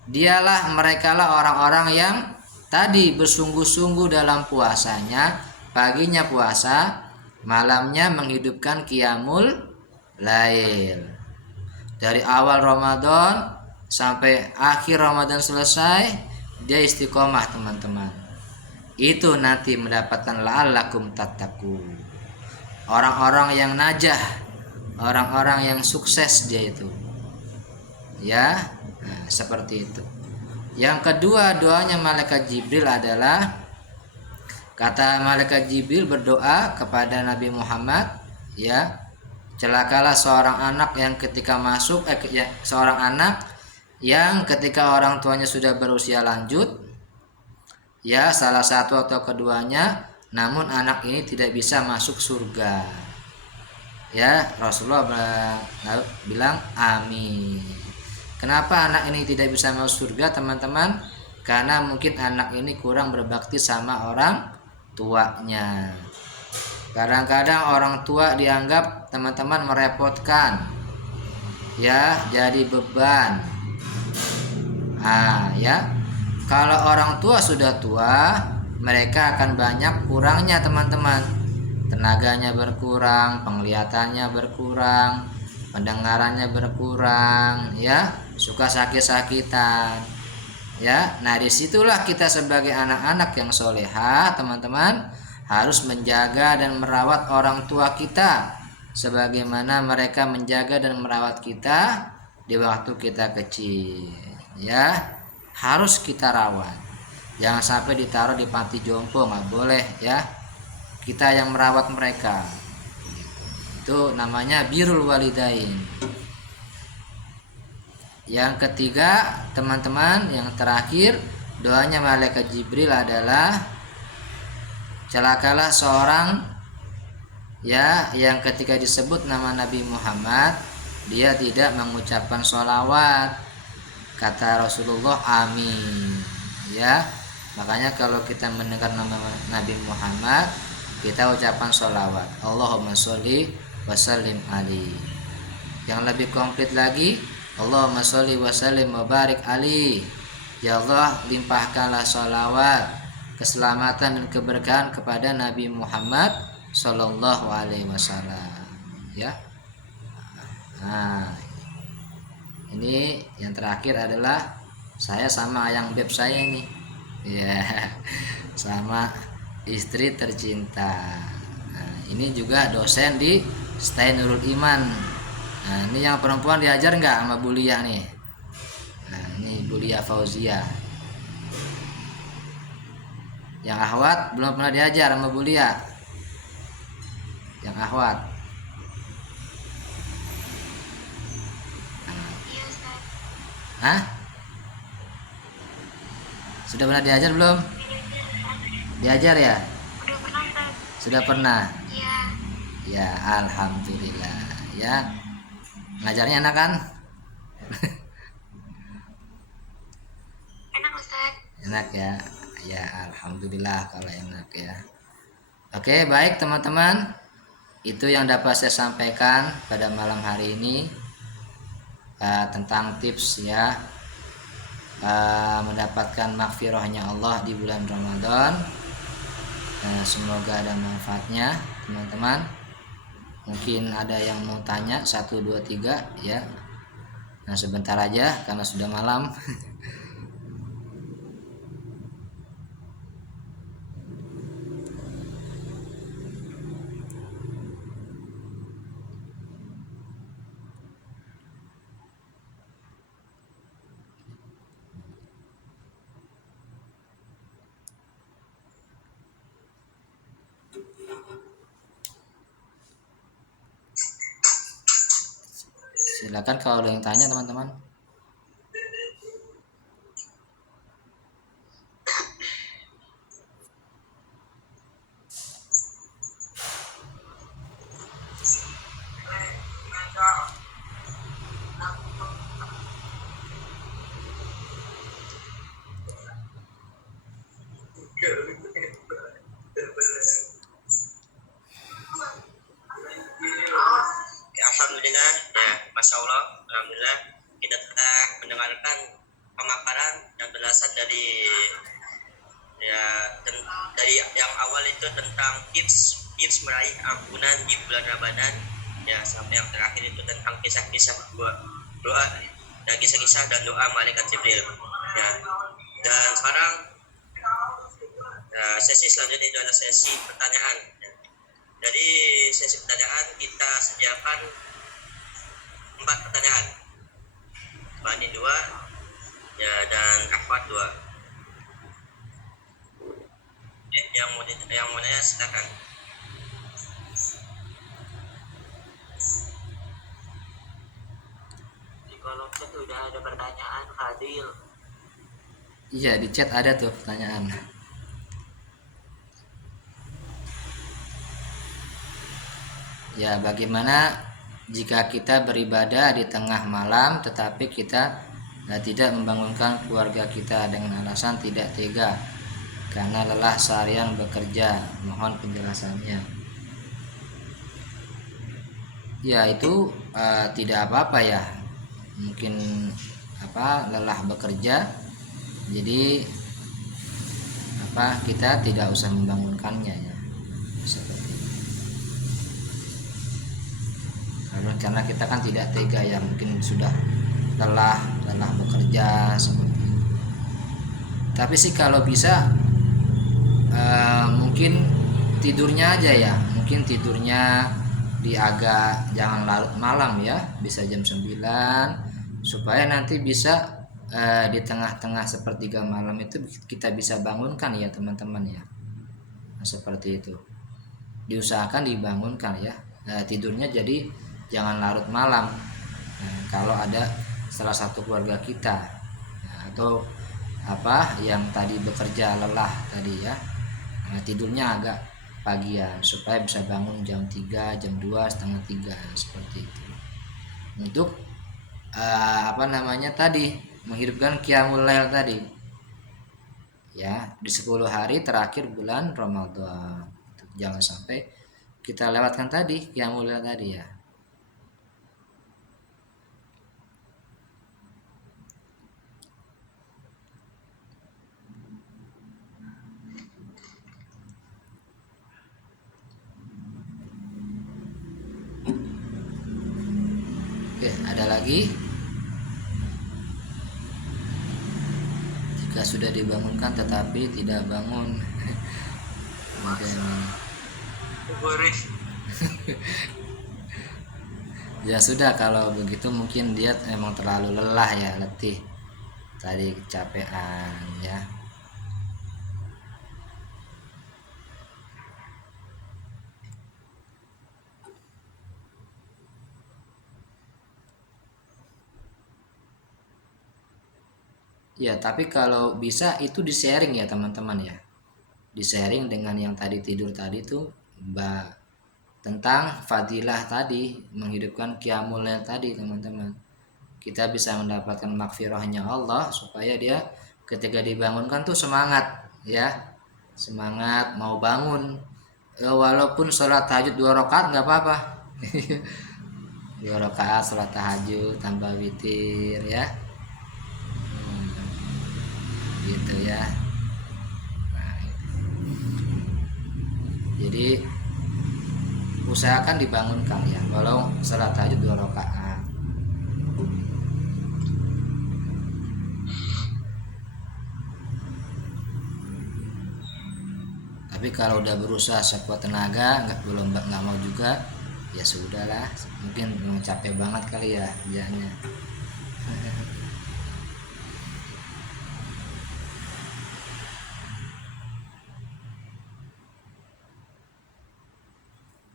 Dialah merekalah orang-orang yang tadi bersungguh-sungguh dalam puasanya, paginya puasa, malamnya menghidupkan qiyamul lail. Dari awal Ramadan sampai akhir Ramadan selesai, dia istiqomah teman-teman. Itu nanti mendapatkan la'allakum tattaqun. Orang-orang yang najah, orang-orang yang sukses dia itu. Ya, nah, seperti itu. Yang kedua, doanya malaikat Jibril adalah, kata malaikat Jibril berdoa kepada Nabi Muhammad, ya, celakalah seorang anak yang ketika masuk seorang anak yang ketika orang tuanya sudah berusia lanjut, ya, salah satu atau keduanya, namun anak ini tidak bisa masuk surga. Ya, Rasulullah bilang amin. Kenapa anak ini tidak bisa masuk surga, teman-teman? Karena mungkin anak ini kurang berbakti sama orang tuanya. Kadang-kadang orang tua dianggap teman-teman merepotkan, ya, jadi beban. Ya, kalau orang tua sudah tua, mereka akan banyak kurangnya teman-teman. Tenaganya berkurang, penglihatannya berkurang, pendengarannya berkurang, ya, suka sakit-sakitan. Ya, nah disitulah kita sebagai anak-anak yang solehah, teman-teman, harus menjaga dan merawat orang tua kita sebagaimana mereka menjaga dan merawat kita di waktu kita kecil. Ya, harus kita rawat. Jangan sampai ditaruh di panti jompo, nggak boleh, ya. Kita yang merawat mereka. Itu namanya birrul walidain. Yang ketiga, teman-teman, yang terakhir, doanya malaikat Jibril adalah, celakalah seorang, ya, yang ketika disebut nama Nabi Muhammad dia tidak mengucapkan sholawat. Kata Rasulullah amin. Ya, makanya kalau kita mendengar nama Nabi Muhammad, kita ucapkan sholawat, Allahumma sholli wa sallim alaihi. Yang lebih komplit lagi, Allahumma sholli wa sallim wa barik alaihi. Ya Allah, limpahkanlah sholawat, keselamatan dan keberkahan kepada Nabi Muhammad sallallahu alaihi wasallam. Ya. Nah, ini yang terakhir adalah saya sama ayang beb saya ini, ya, sama istri tercinta. Nah, ini juga dosen di Stain Nurul Iman. Nah, ini yang perempuan diajar nggak sama Bulia nih? Nah, ini Bulia Fauzia. Yang akhwat belum pernah diajar sama Bulia. Yang akhwat. Hah? Sudah pernah diajar belum? Diajar ya? Sudah pernah? Iya. Ya, alhamdulillah. Ya, ngajarnya enak kan? Enak Ustaz. Enak ya? Ya, alhamdulillah kalau enak ya. Oke, baik teman-teman. Itu yang dapat saya sampaikan pada malam hari ini tentang tips, ya, mendapatkan maghfirahnya Allah di bulan Ramadan. Semoga ada manfaatnya teman-teman. Mungkin ada yang mau tanya 1, 2, 3, ya. Nah, sebentar aja karena sudah malam. Silakan kalau ada yang tanya teman-teman. Ya, Alhamdulillah, ya, Masya Allah, Alhamdulillah, kita telah mendengarkan pemaparan dan penjelasan ya, dari yang awal itu tentang tips meraih ampunan di bulan Ramadan, ya, sampai yang terakhir itu tentang kisah-kisah doa dan kisah-kisah dan doa malaikat Jibril, ya. Dan sekarang sesi selanjutnya itu adalah sesi pertanyaan, ya. Dari sesi pertanyaan kita sediakan 4 pertanyaan, Bani 2, ya, dan Akhwat 2. Yang mau nanya silakan. Di kolom chat udah ada pertanyaan, Fadil. Iya, di chat ada tuh pertanyaan. Ya, bagaimana jika kita beribadah di tengah malam tetapi kita tidak membangunkan keluarga kita dengan alasan tidak tega karena lelah seharian bekerja? Mohon penjelasannya. Ya, itu tidak apa-apa ya. Mungkin lelah bekerja, jadi kita tidak usah membangunkannya ya. Seperti itu. Karena kita kan tidak tega ya, mungkin sudah lelah bekerja seperti itu. Tapi sih kalau bisa mungkin tidurnya aja ya, mungkin tidurnya di agak jangan larut malam ya, bisa jam 9 supaya nanti bisa di tengah-tengah sepertiga malam itu kita bisa bangunkan ya teman-teman ya. Nah, seperti itu diusahakan dibangunkan ya. Tidurnya jadi jangan larut malam. Nah, kalau ada salah satu keluarga kita atau yang tadi bekerja lelah tadi ya, tidurnya agak pagian supaya bisa bangun jam 3, jam 2, setengah 3 seperti itu. Untuk tadi menghidupkan qiyamul lail tadi ya di 10 hari terakhir bulan Ramadan. Jangan sampai kita lewatkan tadi qiyamul lail tadi ya. Oke, ada lagi? Jika sudah dibangunkan tetapi tidak bangun. Ya sudah, kalau begitu mungkin dia memang terlalu lelah ya, letih tadi, kecapean ya. Ya, tapi kalau bisa itu di-sharing ya teman-teman ya. Di-sharing dengan yang tadi tidur tadi tuh tentang fadilah tadi, menghidupkan qiyamul lail tadi teman-teman. Kita bisa mendapatkan makfirahnya Allah supaya dia ketika dibangunkan tuh semangat ya. Semangat mau bangun. Walaupun sholat tahajud 2 rakaat nggak apa-apa. 2 rakaat sholat tahajud tambah witir ya. Gitu ya. Nah, jadi usahakan dibangunkan ya, walau sholat tahajud 2 rakaat. Tapi kalau udah berusaha sekuat tenaga nggak mau juga, ya sudahlah, mungkin mau capek banget kali ya kerjanya.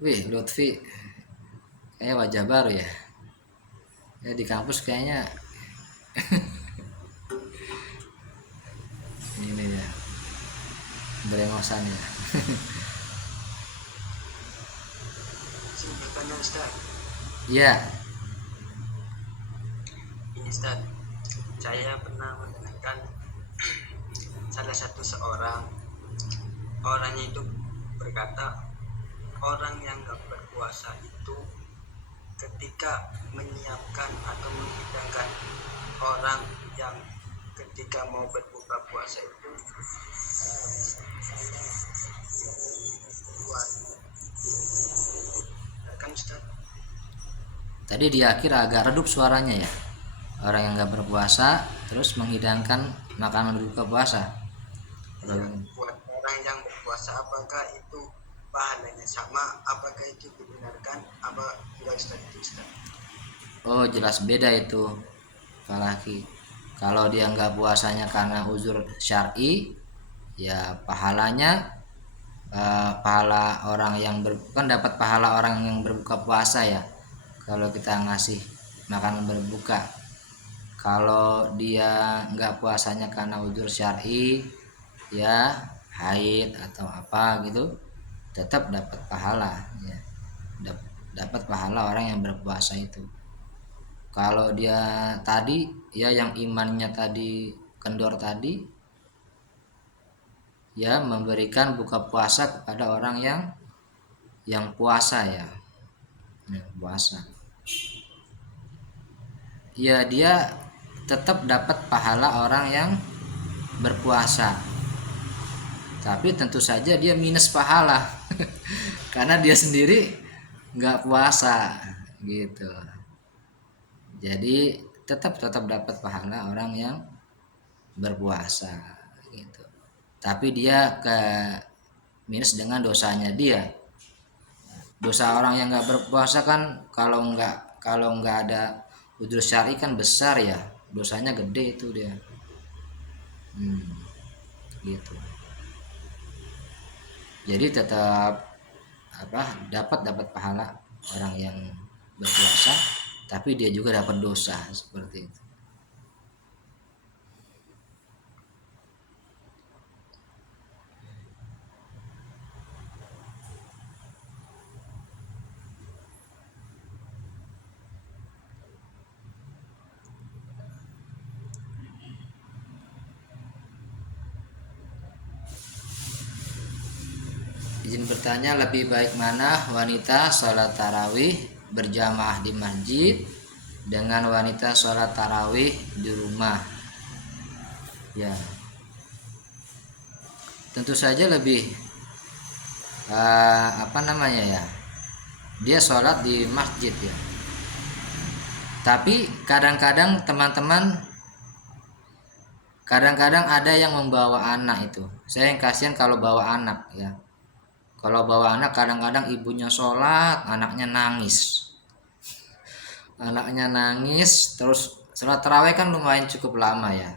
Wih, Lutfi, kayak wajah baru ya. Ya di kampus kayaknya ini ya berengosan ya. Izin bertanya Ustaz. Iya. Ini Ustaz, saya pernah mendengarkan salah satu orangnya itu berkata, orang yang nggak berpuasa itu ketika menyiapkan atau menghidangkan orang yang ketika mau berbuka puasa itu kan Ustaz. Tadi di akhir agak redup suaranya ya. Orang yang nggak berpuasa terus menghidangkan makanan berbuka puasa. Ya, buat orang yang berpuasa apakah itu pahalanya sama, apakah itu dibenarkan apa enggak Ustaz itu Ustaz? Oh jelas beda itu Pak Laki. Kalau dia nggak puasanya karena uzur syar'i, ya pahalanya pahala orang yang kan dapat pahala orang yang berbuka puasa ya. Kalau kita ngasih makanan berbuka. Kalau dia nggak puasanya karena uzur syar'i, ya haid atau apa gitu, tetap dapat pahala ya. Dapat pahala orang yang berpuasa itu. Kalau dia tadi ya yang imannya tadi kendor tadi, ya memberikan buka puasa kepada orang yang puasa ya, puasa. Ya dia tetap dapat pahala orang yang berpuasa. Tapi tentu saja dia minus pahala karena dia sendiri nggak puasa gitu. Jadi tetap dapat pahala orang yang berpuasa gitu. Tapi dia ke minus dengan dosanya dia. Dosa orang yang nggak berpuasa kan kalau nggak ada uzur syar'i kan besar ya, dosanya gede itu dia. Gitu. Jadi tetap dapat pahala orang yang berpuasa, tapi dia juga dapat dosa seperti itu. Izin bertanya, lebih baik mana wanita sholat tarawih berjamaah di masjid dengan wanita sholat tarawih di rumah? Ya, tentu saja lebih dia sholat di masjid ya. Tapi kadang-kadang teman-teman ada yang membawa anak itu. Saya yang kasihan kalau bawa anak ya. Kalau bawa anak kadang-kadang ibunya sholat, anaknya nangis. Terus sholat tarawih kan lumayan cukup lama ya.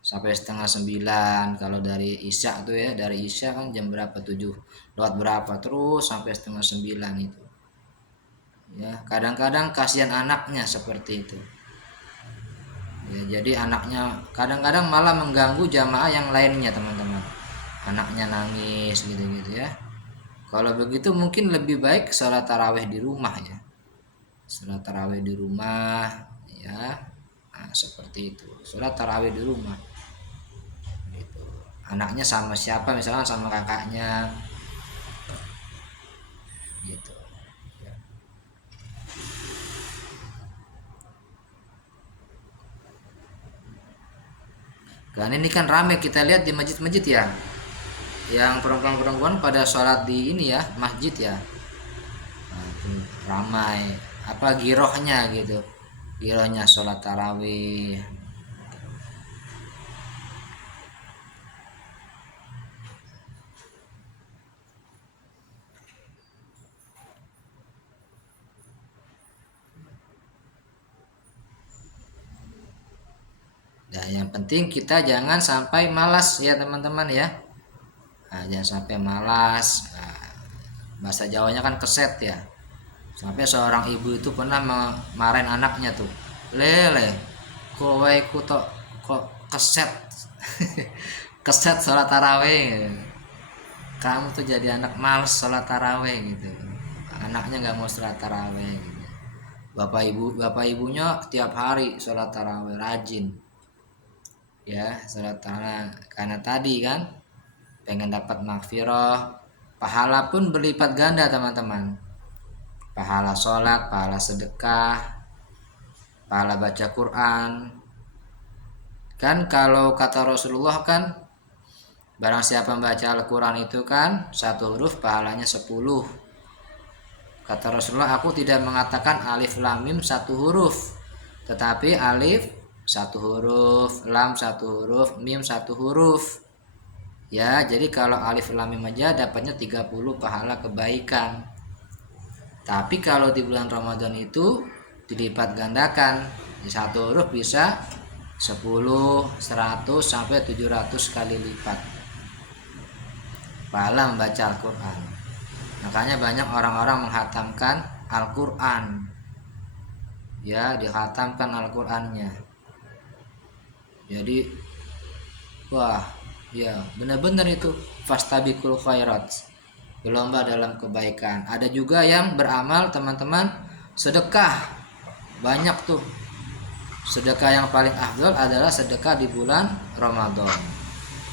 Sampai 8:30 kalau dari Isya tuh ya. Dari Isya kan jam berapa? 7 lewat berapa terus sampai 8:30 itu. Ya, kadang-kadang kasihan anaknya seperti itu. Ya, jadi anaknya kadang-kadang malah mengganggu jamaah yang lainnya teman-teman. Anaknya nangis gitu-gitu ya. Kalau begitu mungkin lebih baik sholat tarawih di rumah ya. Sholat tarawih di rumah ya. Nah, seperti itu. Sholat tarawih di rumah. Gitu. Anaknya sama siapa? Misalnya sama kakaknya. Gitu. Ya. Kan ini kan rame kita lihat di masjid-masjid ya. Yang perempuan-perempuan pada sholat di ini ya masjid ya. Nah, itu ramai apa girohnya gitu, girohnya sholat tarawih. Dan yang penting kita jangan sampai malas ya teman-teman ya. Nah, jangan sampai malas. Nah, bahasa Jawanya kan keset ya. Sampai seorang ibu itu pernah marahin anaknya tuh. lele kowe ku tok kok keset keset sholat taraweh, kamu tuh jadi anak males sholat taraweh gitu, anaknya nggak mau sholat taraweh gitu. Bapak ibunya tiap hari sholat taraweh rajin ya, sholat taraweh karena tadi kan pengen dapat magfirah, pahala pun berlipat ganda teman-teman, pahala sholat, pahala sedekah, pahala baca Quran. Kan kalau kata Rasulullah kan, barang siapa membaca Al-Quran itu kan satu huruf pahalanya 10. Kata Rasulullah, aku tidak mengatakan alif lam mim satu huruf, tetapi alif satu huruf, lam satu huruf, mim satu huruf. Ya, jadi kalau alif lam mim aja dapatnya 30 pahala kebaikan. Tapi kalau di bulan Ramadan itu dilipat gandakan. Di satu huruf bisa 10, 100 sampai 700 kali lipat pahala membaca Al-Quran. Makanya banyak orang-orang menghatamkan Al-Quran, ya, dihatamkan Al-Qurannya. Jadi wah ya benar-benar itu fastabiqul khairat, berlomba dalam kebaikan. Ada juga yang beramal teman-teman sedekah, banyak tuh. Sedekah yang paling afdal adalah sedekah di bulan Ramadan.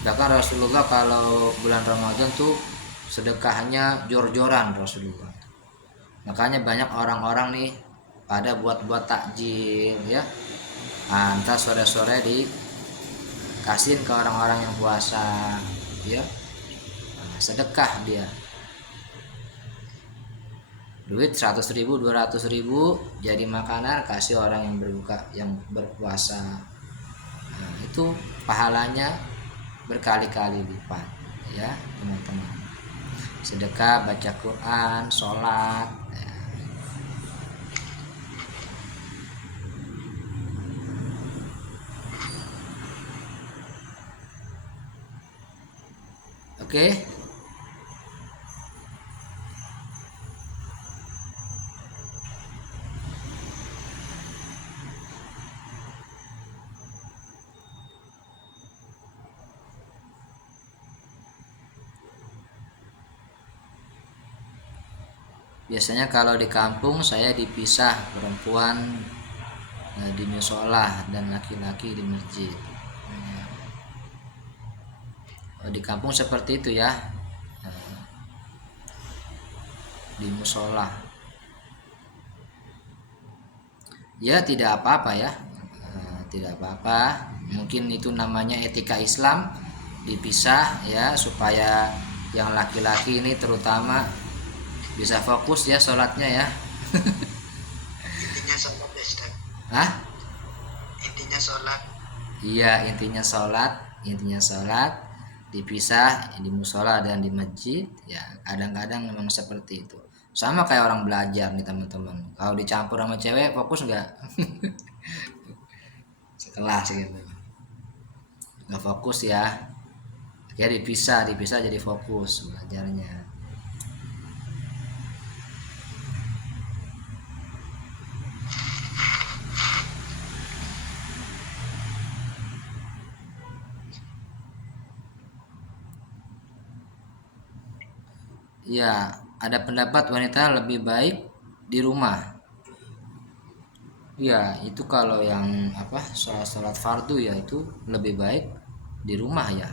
Bahkan Rasulullah kalau bulan Ramadan tuh sedekahnya jor-joran Rasulullah. Makanya banyak orang-orang nih pada buat takjil ya. Antar sore-sore dikasihin ke orang-orang yang puasa ya. Sedekah dia. Duit 100.000, 200.000 jadi makanan kasih orang yang berbuka, yang berpuasa. Nah, itu pahalanya berkali-kali lipat ya teman-teman. Sedekah, baca Quran, sholat ya. Oke. Biasanya kalau di kampung saya dipisah, perempuan di musola dan laki-laki di masjid. Di kampung seperti itu ya, di musola. Ya tidak apa-apa ya, tidak apa-apa. Mungkin itu namanya etika Islam, dipisah ya supaya yang laki-laki ini terutama bisa fokus ya sholatnya ya. Intinya sholat ya Ustaz. Hah? Intinya sholat. Iya, intinya sholat dipisah di musola dan di masjid ya. Kadang-kadang memang seperti itu, sama kayak orang belajar nih teman-teman. Kalau dicampur sama cewek fokus nggak? Sekelas gitu nggak fokus ya. Ya dipisah jadi fokus belajarnya. Ya, ada pendapat wanita lebih baik di rumah. Ya, itu kalau yang sholat fardu ya itu lebih baik di rumah ya.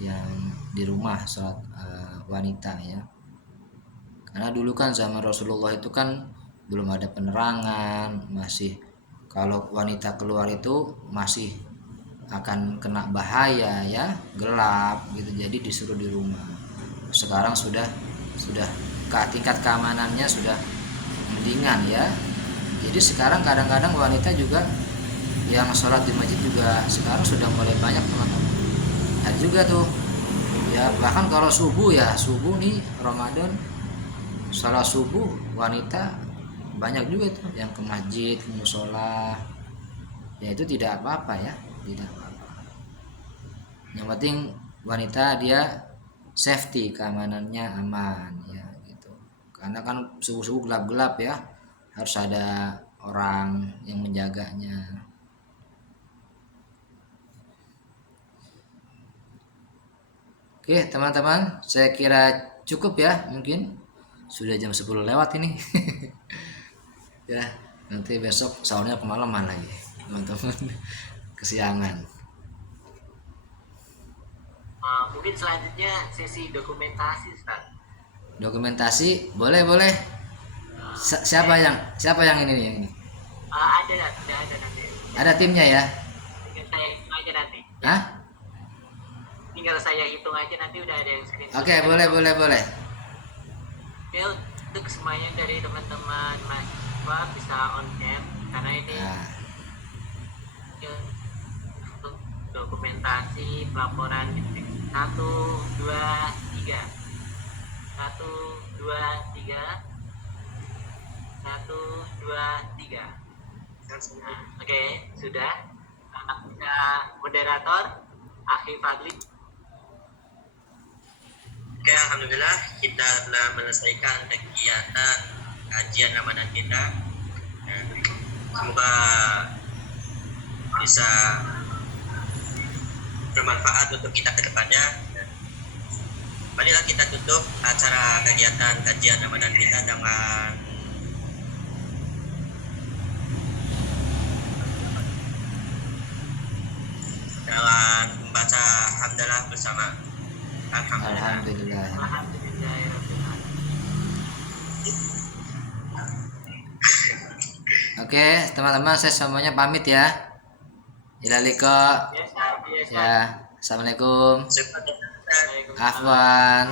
Yang di rumah sholat wanita ya. Karena dulu kan zaman Rasulullah itu kan belum ada penerangan, masih kalau wanita keluar itu masih akan kena bahaya ya, gelap gitu. Jadi disuruh di rumah. Sekarang sudah tingkat keamanannya sudah mendingan ya. Jadi sekarang kadang-kadang wanita juga yang sholat di masjid juga sekarang sudah mulai banyak teman-teman. Ada juga tuh ya, bahkan kalau subuh nih Ramadan, sholat subuh wanita banyak juga tuh yang ke masjid, ke musola. Ya itu tidak apa-apa ya, tidak apa-apa. Yang penting wanita dia safety, keamanannya aman ya gitu. Karena kan subuh-subuh gelap-gelap ya, harus ada orang yang menjaganya. Oke teman-teman, saya kira cukup ya, mungkin sudah jam 10 lewat ini. Ya, nanti besok sahurnya kemalaman lagi teman-teman. Kesiangan. Mungkin selanjutnya sesi dokumentasi, Ustaz. Dokumentasi boleh boleh. Siapa yang ini nih yang ini? Sudah ada nanti. Ada timnya ya? Tinggal saya hitung aja nanti. Hah? Tinggal saya hitung aja nanti udah ada yang screenshot. Oke, boleh. Oke, untuk semuanya dari teman-teman mahasiswa bisa on cam karena ini Nah, untuk dokumentasi pelaporan 1, 2, 3 1, 2, 3 1, 2, 3. Nah, oke, sudah. Bisa moderator Akhi Fadli. Oke, alhamdulillah kita telah menyelesaikan kegiatan kajian Ramadan kita. Dan semoga bisa bermanfaat untuk kita ke depannya. Marilah kita tutup acara kegiatan kajian Ramadan kita dengan membaca hamdalah bersama. alhamdulillah. Oke, teman-teman, saya semuanya pamit ya. Ilaliko. Ya, assalamualaikum. Afwan.